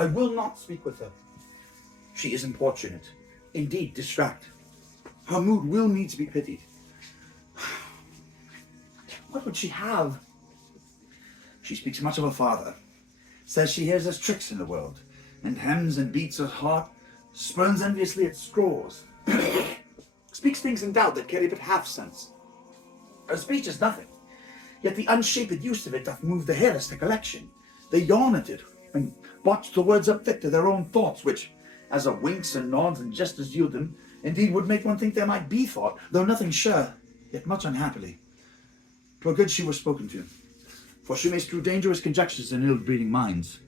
I will not speak with her. She is importunate, indeed distract. Her mood will need to be pitied. What would she have? She speaks much of her father, says she hears his tricks in the world, and hems and beats her heart, spurns enviously at straws, speaks things in doubt that carry but half sense. Her speech is nothing, yet the unshaped use of it doth move the hairless to collection. They yawn at it, and botch the words up fit to their own thoughts, which, as of winks and nods and gestures yield them, indeed would make one think there might be thought, though nothing sure, yet much unhappily. 'Twere good she were spoken to, for she may strew dangerous conjectures in ill-breeding minds.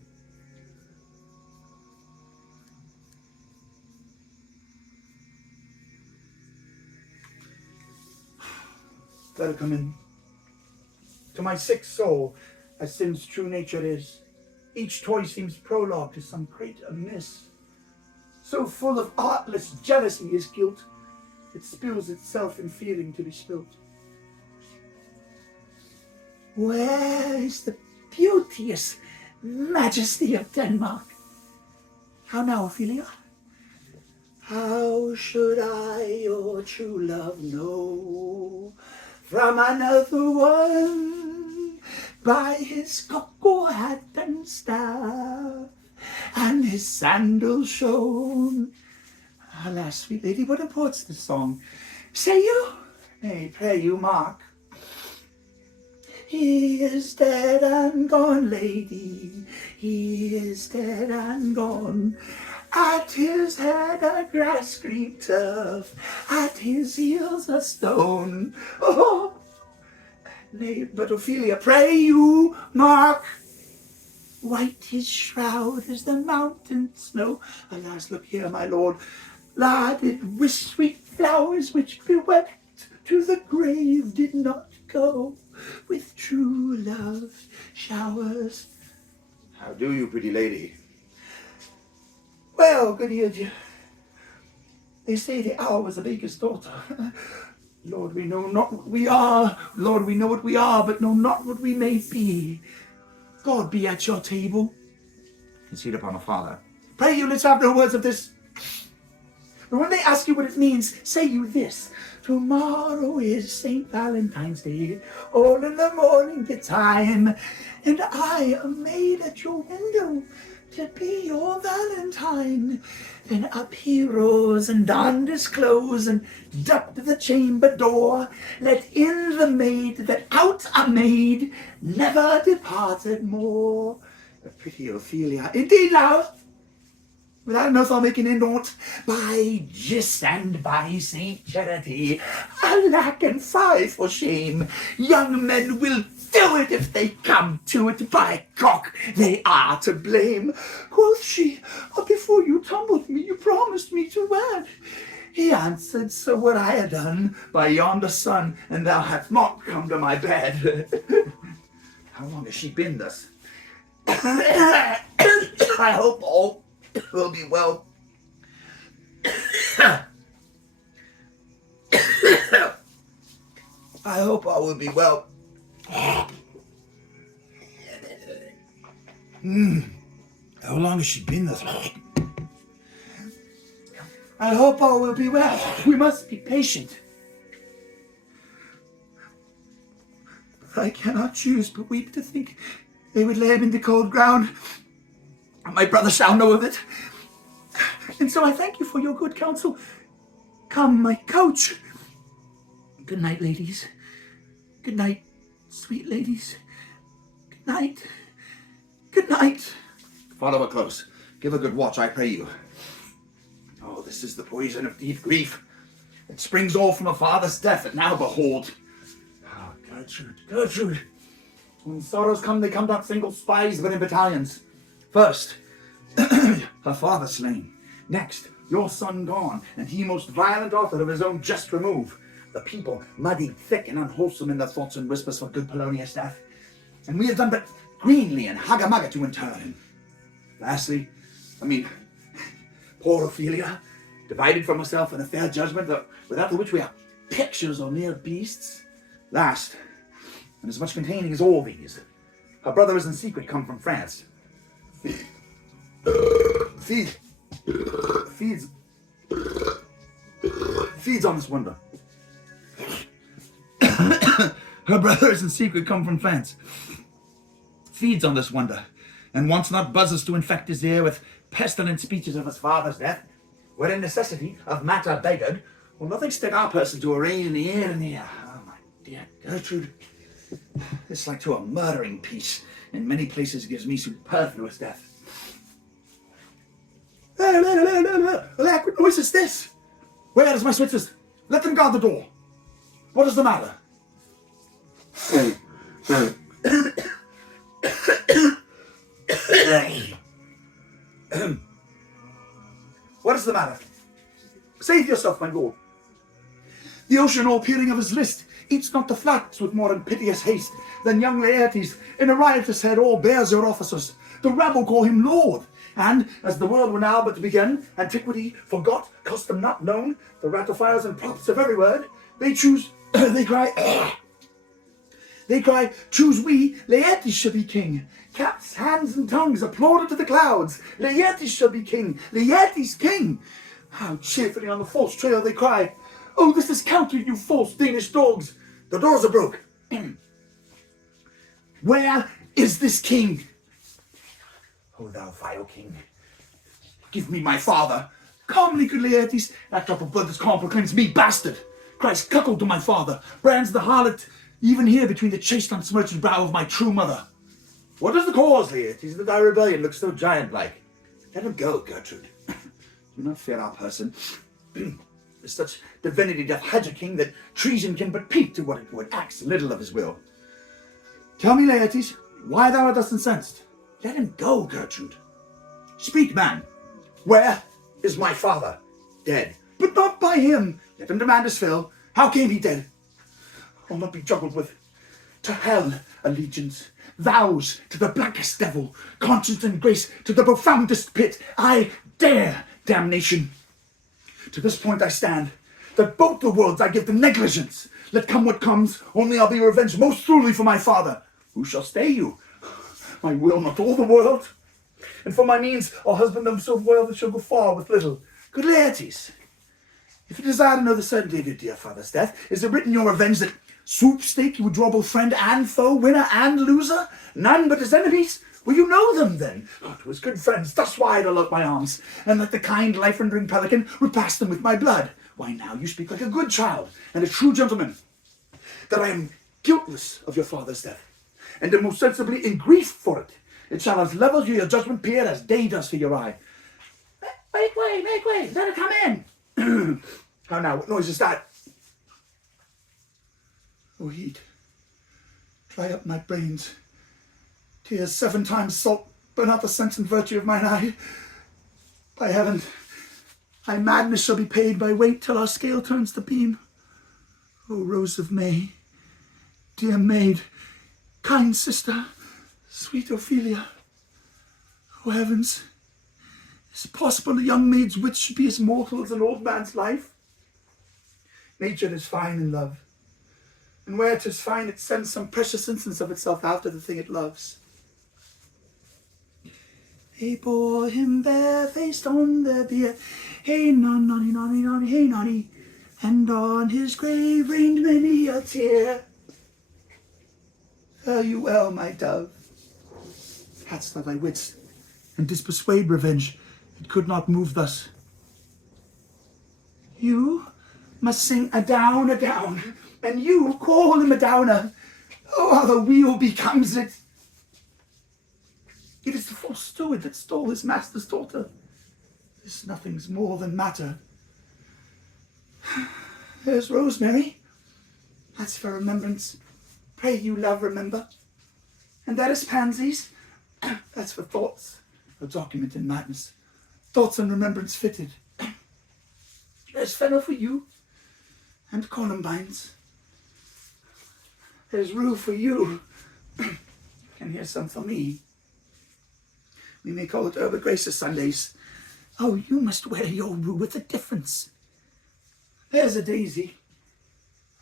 Let her come in. To my sick soul, as sin's true nature is, each toy seems prologue to some great amiss. So full of artless jealousy is guilt, it spills itself in feeling to be spilt. Where is the beauteous majesty of Denmark? How now, Ophelia? How should I your true love know from another one? By his cockle hat and staff, and his sandals shone. Alas, sweet lady, what imports this song? Say you? Nay, pray you, mark. He is dead and gone, lady, he is dead and gone. At his head a grass-green turf, at his heels a stone. Oh, nay, but Ophelia, pray you, mark. White his shroud as the mountain snow. Alas, look here, my lord, larded with sweet flowers which bewept to the grave did not go with true love showers. How do you, pretty lady? Well, good ear, dear. They say the hour was a baker's daughter. Lord, we know not what we are. Lord, we know what we are, but know not what we may be. God be at your table. Concede upon a father. Pray you, let's have no words of this. But when they ask you what it means, say you this. Tomorrow is St. Valentine's Day, all in the morning time, and I am made at your window to be your Valentine. Then up he rose and donned his clothes and ducked the chamber door, let in the maid that out a maid never departed more. The pretty Ophelia, indeed now, without an oath I'll make an end on't. By Gis and by Saint Charity, alack and fie for shame, young men will do it if they come to it. By cock, they are to blame. Quoth she, before you tumbled me, you promised me to wed. He answered, so would I have done by yonder sun, and thou hast not come to my bed. How long has she been thus? I hope all will be well. I hope all will be well. How long has she been thus? I hope all will be well. We must be patient. I cannot choose but weep to think they would lay him in the cold ground. My brother shall know of it. And so I thank you for your good counsel. Come, my coach. Good night, ladies. Good night, sweet ladies. Good night. Good night. Follow her close. Give a good watch, I pray you. Oh, this is the poison of deep grief. It springs all from a father's death, and now behold. Oh, Gertrude, Gertrude. When sorrows come, they come not single spies, but in battalions. First, her father slain. Next, your son gone, and he most violent author of his own just remove. The people muddied thick and unwholesome in their thoughts and whispers for good Polonius' death. And we have done but greenly and hugger-mugger to inter him. Lastly, poor Ophelia, divided from herself in a fair judgment, without the which we are pictures or mere beasts. Last, and as much containing as all these, her brother is in secret come from France. Feed. Feeds. Feeds on this wonder. Her brothers in secret come from France. Feeds on this wonder, and wants not buzzes to infect his ear with pestilent speeches of his father's death, wherein necessity of matter beggared, will nothing stick our person to arrange in the air and the air. Oh, my dear Gertrude, it's like to a murdering piece. In many places gives me superfluous death. What noise is this? Where is my Switzers? Let them guard the door. What is the matter? What is the matter? Save yourself, my lord. The ocean, all peering of his list, eats not the flax with more impiteous haste than young Laertes in a riotous head all bears your officers. The rabble call him lord, and, as the world were now but to begin, antiquity forgot, custom not known, the ratifiers and props of every word, they choose, they cry, choose we, Laertes shall be king. Caps, hands, and tongues applauded to the clouds. Laertes shall be king, Laertes king. How cheerfully on the false trail they cry, oh, this is counted, you false Danish dogs. The doors are broke. Where is this king? O thou vile king, give me my father. Calmly, good Laertes, that drop of blood that's calm proclaims me bastard. Christ cuckold to my father, brands the harlot even here between the chaste unsmirched brow of my true mother. What is the cause, Laertes, that thy rebellion looks so giant-like? Let him go, Gertrude. Do not fear our person. Such divinity doth hedge a king that treason can but peep to what it would, acts little of his will. Tell me, Laertes, why thou art thus incensed? Let him go, Gertrude. Speak, man. Where is my father? Dead. But not by him. Let him demand his fill. How came he dead? I'll not be juggled with. To hell allegiance, vows to the blackest devil, conscience and grace to the profoundest pit. I dare damnation. To this point I stand, that both the worlds I give to negligence. Let come what comes, only I'll be revenged most truly for my father. Who shall stay you? My will, not all the world. And for my means, I'll husband them so well that shall go far with little. Good Laertes, if you desire to know the certainty of your dear father's death, is it written your revenge that swoop-stake you would draw both friend and foe, winner and loser? None but his enemies? Will you know them then? Oh, to his good friends, thus wide I'll out my arms, and like the kind life-rendering pelican, repast them with my blood. Why now you speak like a good child, and a true gentleman, that I am guiltless of your father's death, and am most sensibly in grief for it. It shall as level to your judgment peer as day does for your eye. Make way, let her come in. How now, what noise is that? O heat, dry up my brains. Tears 7 times salt, burn out the sense and virtue of mine eye. By heaven, my madness shall be paid by weight till our scale turns the beam. O Rose of May, dear maid, kind sister, sweet Ophelia. O heavens, is it possible a young maid's wit should be as mortal as an old man's life? Nature is fine in love, and where 'tis fine it sends some precious instance of itself after the thing it loves. They bore him barefaced on their bier, hey nonny, nonny, nonny, hey nonny, and on his grave rained many a tear. Fare you well, my dove. Hadst thou thy wits, and didst persuade revenge, it could not move thus. You must sing a down, and you call him a downer. Oh, how the wheel becomes it! It is the false steward that stole his master's daughter. This nothing's more than matter. There's Rosemary. That's for remembrance. Pray you, love, remember. And that is Pansies. That's for thoughts. A document in madness. Thoughts and remembrance fitted. There's Fennel for you. And Columbines. There's Rue for you. And here's some for me. We may call it Herba Graces Sundays. Oh, you must wear your rue with a difference. There's a daisy.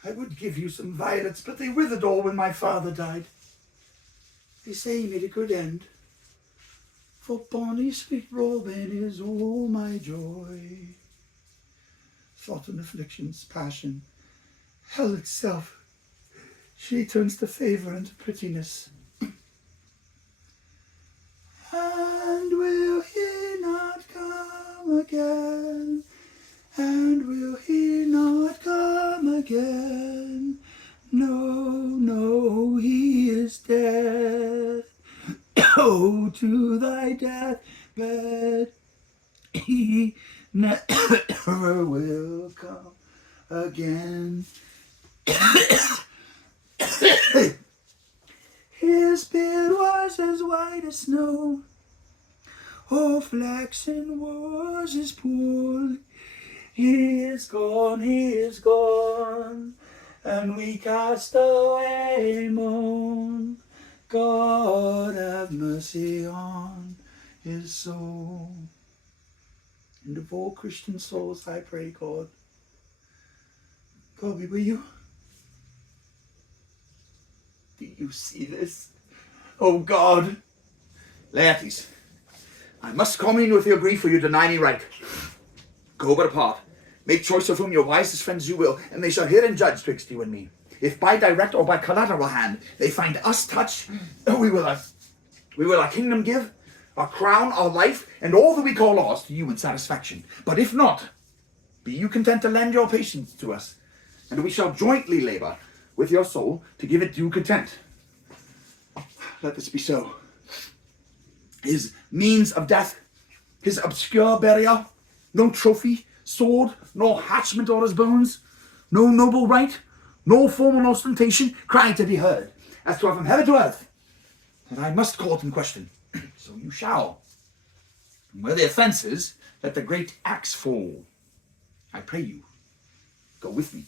I would give you some violets, but they withered all when my father died. They say he made a good end. For bonny sweet Robin is all my joy. Thought and afflictions, passion, hell itself, she turns to favour and to prettiness. And will he not come again? And will he not come again? No, no, he is dead. Oh, to thy deathbed he never will come again. His beard was as white as snow, oh, flaxen was his pool. He is gone, and we cast away moan. God have mercy on his soul. And of all Christian souls I pray, God, God be with you. Do you see this? Oh God. Laertes, I must commune with your grief, for you deny me right. Go but apart. Make choice of whom your wisest friends you will, and they shall hear and judge twixt you and me. If by direct or by collateral hand they find us touched, we will our kingdom give, our crown, our life, and all that we call ours to you in satisfaction. But if not, be you content to lend your patience to us, and we shall jointly labour with your soul to give it due content. Let this be so. His means of death, his obscure burial, no trophy, sword, nor hatchment o'er his bones, no noble right, no formal ostentation, cry to be heard, as to from heaven to earth, that I must court and question. So you shall. And where the offence is, let the great axe fall. I pray you, go with me.